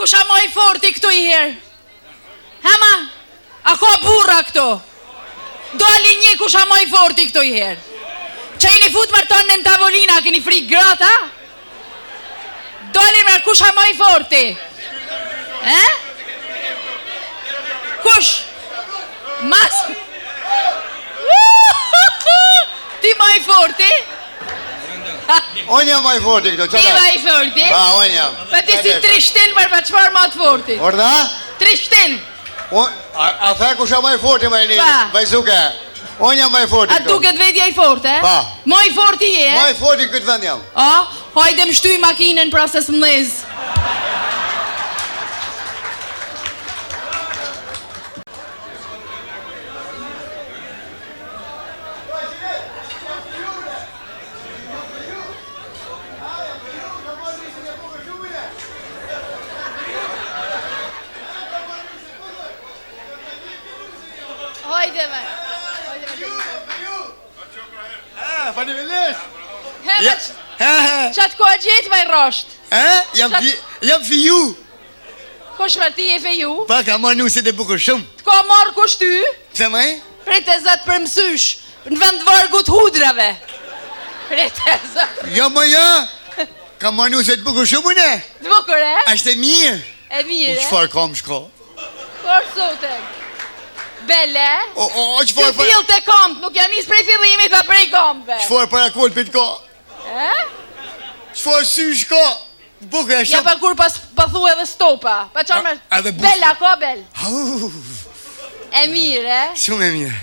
kusha moj forti këtu i herë? Hema, a ka burra këtu? Doli një kusha moj forti këtu i herë. Që i një fut mërton në tavolina, keni frik grata? Doli mërë kusha moj forti? Kush? Mas? Ti moj forti? Unë jam maj forti këto, Ti moj forti? Pa, unë jam. Pa ti si 3 shtil mërë pa qëfar ma të forti? Orda? 3 shtil? A the kusha maj forti më një, vajzuke? Unë jam maj forti këto. A duket vetja i forte? Pa. Moj forti je? Maj forti këtë vend jam. Hajde më shtuj makinën pra se s'mlez. Hajde me. Faleminderit. Qatë koha gjetë vaj rosht? Jam fiju. Kush mërë ti e feju? Pa, ka marrë nuset e bukur shumë. Të ka marrë kush ty? Pse maj? Prete zëtë për mësysh, në vend vargut hudrave. Prete zëtë. Jo, më ja. Ka marrë nuset bukur shumë, une. Të bukur, e? Ashtë e mirë. E mirë, e? Qëfar kam shko? Por sote. Bele? Qëfar Të fillë të kampë, nuk janë njës prej fillimit pa prej kampëve. Qëfar para kolpit ka? Qëfar sysh ka? Bukur e shumë. Ja pa kur pa thu edhe stopa. Pa qanë me... Bela, ka bel. E mirë, e? Shumë e mirë.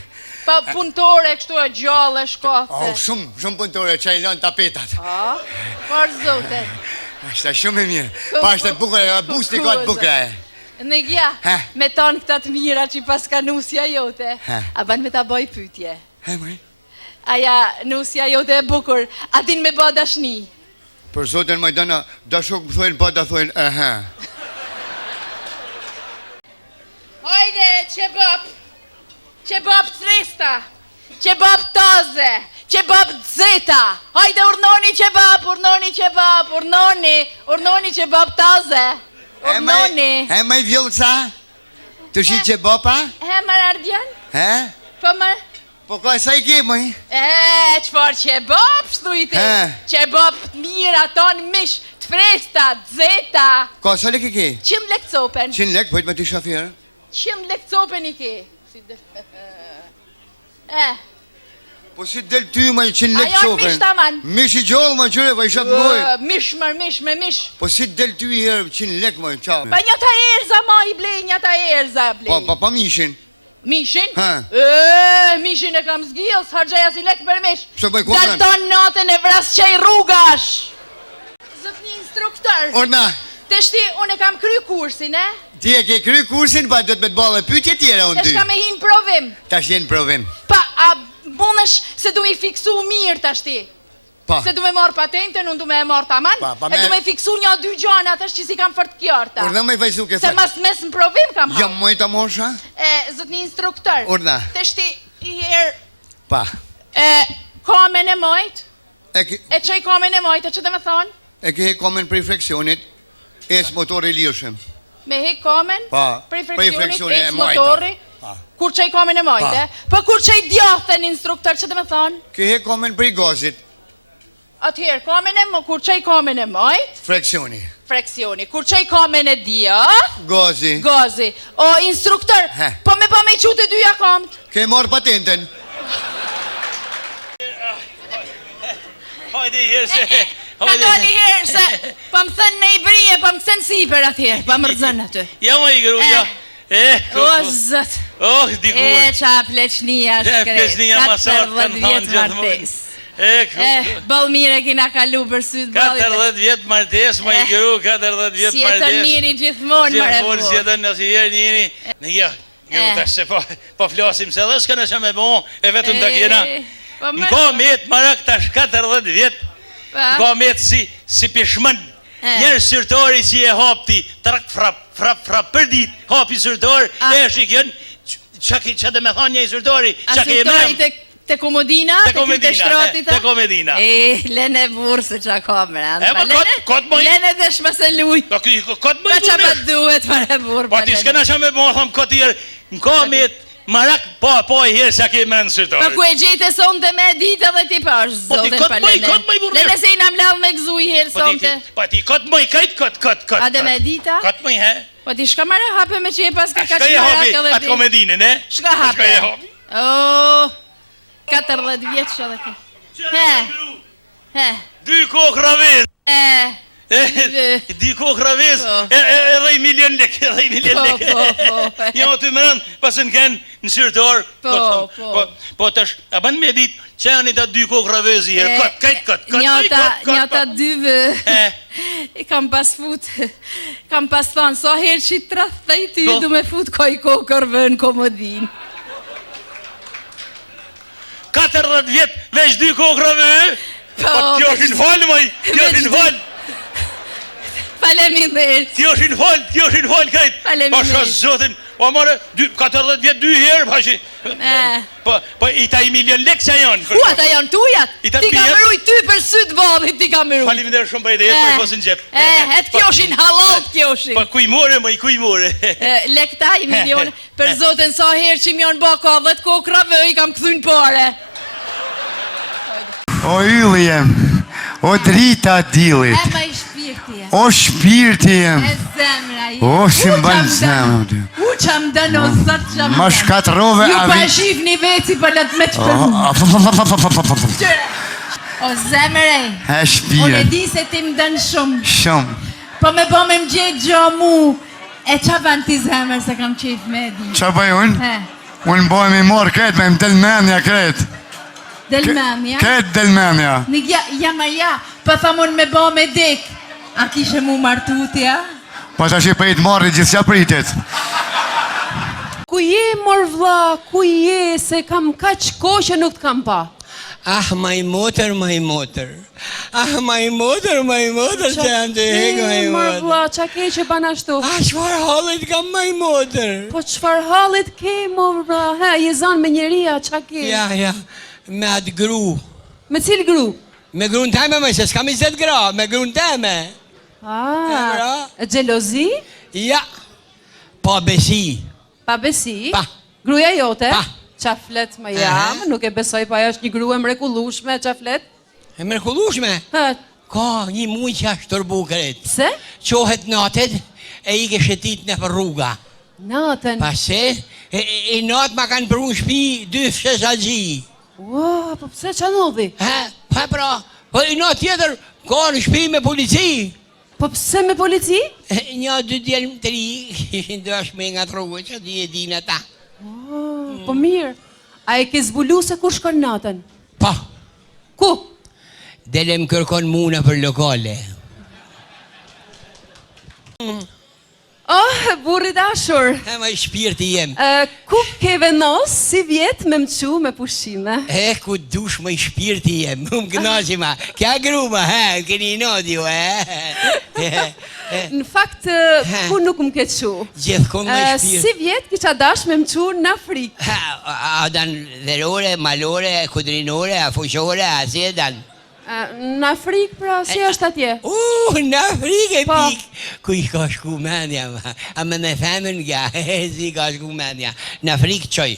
Pa punëtore, kështu e gjallë, e shkothe. Shumë punëtore, që i lanë tapetat. Por zote. Ashtë shumë e mirë. Pa ashtë e bukur e busti ka të bukur e. Në gja, me tonë këta të mira që i pas ka nusja jote, a ban me ta boj pytje. Aja nusja jote e bukur, a din me ba dashni? Për zoten Majdana, dashok më thojnë pa da thojnë Hajde, qebab trista, qebab taze, qebab dzeta. Hajde, urnoni qebab, urnoni qebab taze. Urnoni. He maj vjolca? Të shi qebaba? He mar ardjan? He? Po mar? Po ka sa i ke maj? Qëfar qebab shtujti? Qebab të mira, ton mish, të fresta, dzeta. Ka sa lek i ke? 100 lek copen. 100 lek, pojt me ty shafirë? 100 lek copen i ke. Po si del ty ma i 100 lek copen? Ajo në mish taman. Mish i gjallë ma qëre, va i shatë moj. Mish mër, mish me mish. Po si del ty i herë 100 lek ma i qa? Pa një ta erza ma i blej, një ta erza blej. Pa mishin? Mishin? Mishin e kam zgjil, s'hargjaja si lek për mish. Pse bëj konën? Dalton natën e vras qaj rrugash. Zët një instruktor. Orna. Të shti, unë e kam kry kursin, e? Ti e ke kry kursin, pa do të me të bale pytje tjera unë ty. Të shka me hin provim. Ta shenë provim. Pa, a munësh se du i fiksu mirë të shti. Pa. Se du me marë patentën, unë du me e marë taman. E du me fiksu një 2 gjana të shtë që si kam fërt kjarta. Orna me i fajsu ke Se mas mes në provim kam hau. Jam mojta mosha? Zët një instruktor. Orna. Të shti, i herë. Pa. Kamen e mojt. E që i kamen e mojt, e që dhe me thonë? E ke he kamen prej freksionit, es motori lirëshem. Me he kamen? Pa. Prej freksionit, es mojta. motori? Kur që i kamen e mojt, e? Pa kur që i djathën instruktor, që dhe me thonë? Ke he kamen prej gazit. Atëherë, kamen e mojt, kur që i kamen e mojt? Freksioni. Freksioni. Kur që i kamen e djath? Gazi. Gazi. O, instruktor, po me i qute dyja kamt? Ke marë patenten. Hajde i herë se... Ka doli herë se... Pa më thënë në i brije, pa më thënë siper atëherë, pa më rëzën atë. Ja më i gruja. O, zët. Dikur. Qa pleçnia shkret. 14 vjetë martes. Bëllë mire kina kalu për sytë bëllit. 14 vjetë martes, më i gru, 14 vjetë martes. Si jetën njëri gjithmonë, mërë Gjithmonë si jetën nësi herë njëri. Në gja, tash se po flasim se dhe s'ka nëse me bo, e vetëm të kjena. Më ka metë marak tash 14 vjetë. Më ka metë si pishmën. Njerë syrtori si e hapti, trak frap për dit, hapi syrtor, e shikjen, që dhe me thonë një syrtori, që ke e mërëm. Te komodina, te shtratit. Te komodina. Lene burë se qa ka më rëndë. Kotë moj. Lene dhe shmase luj. Kotë moj burë. Pa qa pa duhet më burë. Pa ti s'kena qa me bo, thëmë këtë tjerë, në kamet, marak, po e herë sa ke me në sërtarë. Pa ku e gjejte sonte me ditë edhe ti pash, zotin pa Lene. Kotë moj burë. Lene se i nam lavë me gëzu i herë sonte. Pa ti, kotë moj, këtë. Ade me dita? Kotë moj, he? Pa ti shka mare hape me që e pas ka që marak edhe di. Atë komedinën, e? Shka hape? 40 vjeç edhe ki. He. 2 kokë ravez. 2 kokë ravez, edhe i milion lek. Jo të më rëndë, pasë në kënë në syrëtor. Po të është, a banë me ditë, që janë i ta 2 kokë ravez i herë, këtë. Njata 2 i kam pas fut, kam pas thonë, so herë që i trathej ty, du me fut ko i kokërve në komodin. 40 vjetë, veç 2 kokërave, po t'jo është në falë, maj, t'jo është në falë. Faleminderit. T'jo është në falë, kajtë. Faleminderit. Pa shosë zotin, o mare, 40 vjetë 2 herë, pashi. Po i ta i milion lek që janë. Ku ata janë tujat? Ti ka mëruj ty për sytë babit, ti ka mëruj. Faleminderit shumë për i dhe jetë, për posë në gjepë. Et kjoshin, halal kjoshin. Po kuj more, maj, kuj more. Lekta i milion, për zotin sa herë që m'jon baka 10 kokërave, i kam këthyn pare. O ylli jem, o drita dilit, ma i shpirti jem, o shpirti jem, e zemra jem, o si mbanë zemra. U që më dënë o zëtë që më Ma shkatrove ju pa shif një veci për letë me që përmu. O zemre, E unë e shpirë, di se ti më dënë shumë, shumë. po me po me më gjithë gjo mu, e qa ban ti zemre se kam qef me di. Qa bëj unë? Unë bojmë i morë kretë, me më delmenja kretë. Delmenja? Kretë delmenja. Në ja, pa thamun me bo me dik, a kishe mu martutja? Po të shi për i të marrë gjithë që pritit. Ku je, mor vlla, ku je, se kam kaq kohë që nuk të kam pa. Ah, maj motër. Ah, maj motër, që jam të hekë, maj Mor motër. vlla, qa ke që ban ashtu? Ah, qëfar hallit kam, maj motër. Po qëfar hallit ke, mor vlla? He, je zanë me njeria, qa ke? Ja, me atë gru. Me cilë gru? Me grunë teme, me se s'kam 20 gra, me grunë teme. E gjelozi? Ja, pa besi. Pa besi? Pa. Gruja jote? Pa. Qa flet më jam, nuk e besoj, pa ajo është një gru e mrekullueshme, qa flet? E mrekullueshme? Ha, Ka një muj që ashtë tërbu kret. pse? Qohet natet e i ke shetit në për rruga. Natën. Pase, i natë ma kanë përru në shpi 2 fshes agji. Ua, po pse qa nodhi? Pa pra, po i natë tjetër ka në shpi me polici. Po pse me polici? Një, 2 djelë, 3, ishin dëshme nga të rrugë, që ti e din ata. Po mirë. A e ke zbulu se kur shkon natën? Pa, Ku? dele më kërkon muna për lokale. Oh, burri dashur. E ma i shpirti jem. Ku ke vendos si vjet me mqu me pushime? Ku dush ma i shpirti jem. Më gënazi ma. Kja gruma, këni nodi ju, Në fakt, ku nuk më ke qu? Gjithkon ma i shpirti. Si vjet kisha dash me mqu në Afrikë? A dan dherore, malore, kudrinore, a fushore, a si e dan? Në Afrikë, pra, si është atje? Në Afrikë e Po. pik. Ku i ka shku mendja, ma. A me me themen nga, si ka shku mendja. Në Afrikë qoj.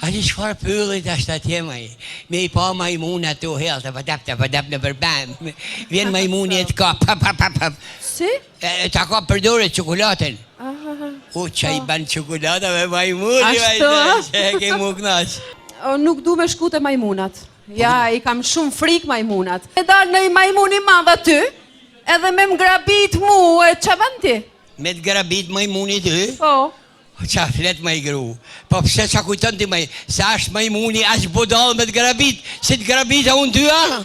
A që shfar pëllit ashtë atje, maj. Me i pa majmuna të hel, të padap në përbam. Vjen majmuni e të ka, pap. Si? Ta ka përdore qokolatën. Qa i ban qokolata me majmuni, Ashtu, që ke mu knash. Nuk du me shku të majmunat. Ja, i kam shumë frik majmunat. E dalë në i majmuni madha ty, edhe me më grabit mu, e qa ban ti? Me të grabit majmuni ty? Po. Qa flet maj gru? Po pse qa kujton ti maj? Se ashtë majmuni ashtë bodal me të grabit, se të grabit a unë ty, a?